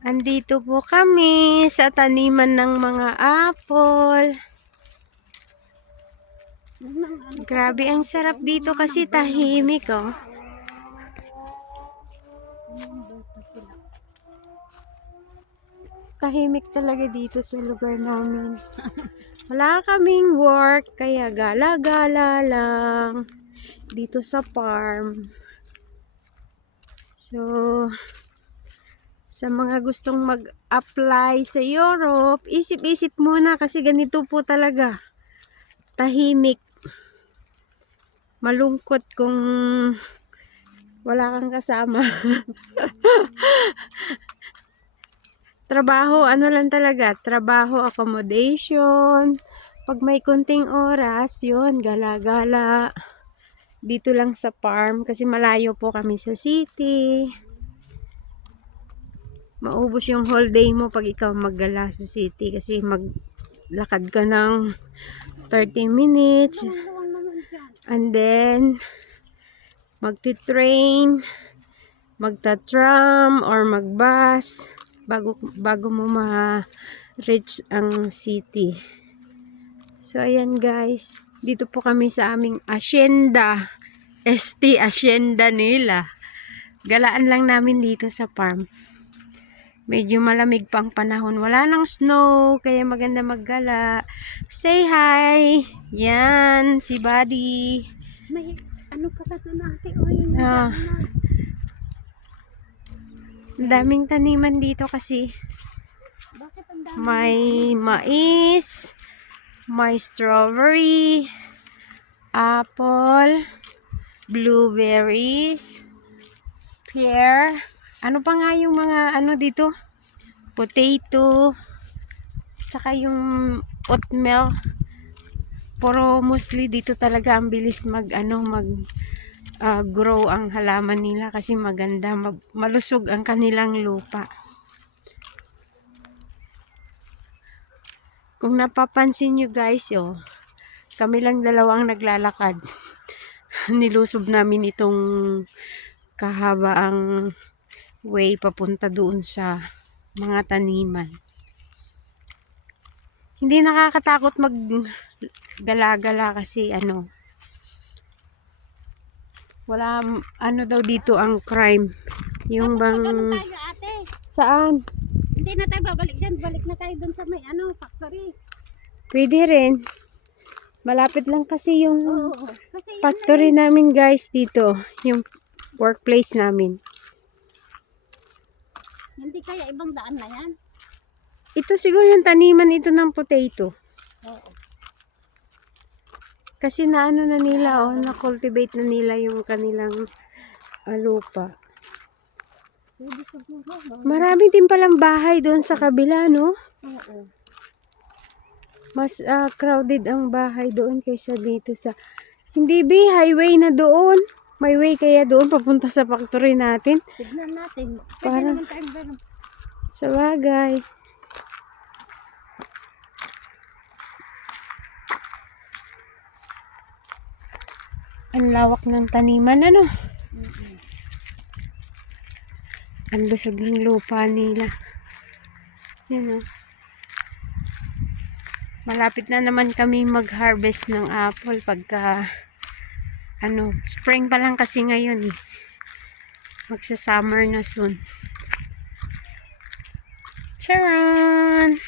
Andito po kami sa taniman ng mga apple. Grabe, ang sarap dito kasi tahimik, oh. Tahimik talaga dito sa lugar namin. Wala kaming work, kaya gala-gala lang dito sa farm. So, sa mga gustong mag-apply sa Europe, isip-isip muna kasi ganito po talaga. Tahimik. Malungkot kung wala kang kasama. Trabaho, ano lang talaga, trabaho, accommodation. Pag may kunting oras, yun, gala-gala. Dito lang sa farm kasi malayo po kami sa city maubos yung whole day mo pag ikaw maggala sa city kasi maglakad ka ng 30 minutes. And then magti-train magta-tram or mag-bus bago, bago mo ma-reach ang city. So ayan guys. Dito po kami sa aming asyenda. ST asyenda nila. Galaan lang namin dito sa farm Medyo malamig pang panahon. Wala nang snow, kaya maganda maggala. Say hi! Yan, si Buddy. May ano pala ito natin? Oy, Ah. Ang daming taniman dito kasi. bakit ang dami? May mais, may strawberry, apple, blueberries, pear. Ano pa nga yung mga ano dito? Potato, tsaka yung oatmeal. Pero mostly dito talaga ang bilis mag ano mag ah, grow ang halaman nila kasi maganda, ma- malusog ang kanilang lupa. Kung napapansin nyo guys, yo, kami lang dalawang naglalakad. Nilusob namin itong kahabaang way papunta doon sa mga taniman. Hindi nakakatakot mag gala-gala kasi ano wala ano daw dito ang crime yung bang magano tayo ate? saan Hindi na tayo babalik dyan. Balik na tayo dun sa may ano, factory. pwede rin malapit lang kasi yung Oo. Kasi factory namin guys dito yung workplace namin Hindi kaya ibang daan na yan. ito siguro yung taniman ito ng potato Oo. kasi naano na nila oh na cultivate na nila yung kanilang ah, lupa marami din palang bahay doon sa kabila no Oo. mas ah, crowded ang bahay doon kaysa dito sa hindi bi highway na doon may way kaya doon papunta sa factory natin? Tignan natin. Pwede Parang- naman tayong ganun. sa bagay. Ang lawak ng taniman ano? Ang lusog ng lupa nila. Yan o malapit na naman kami mag-harvest ng apple pagka ano, spring pa lang kasi ngayon eh. Magsa-summer na soon. Charan!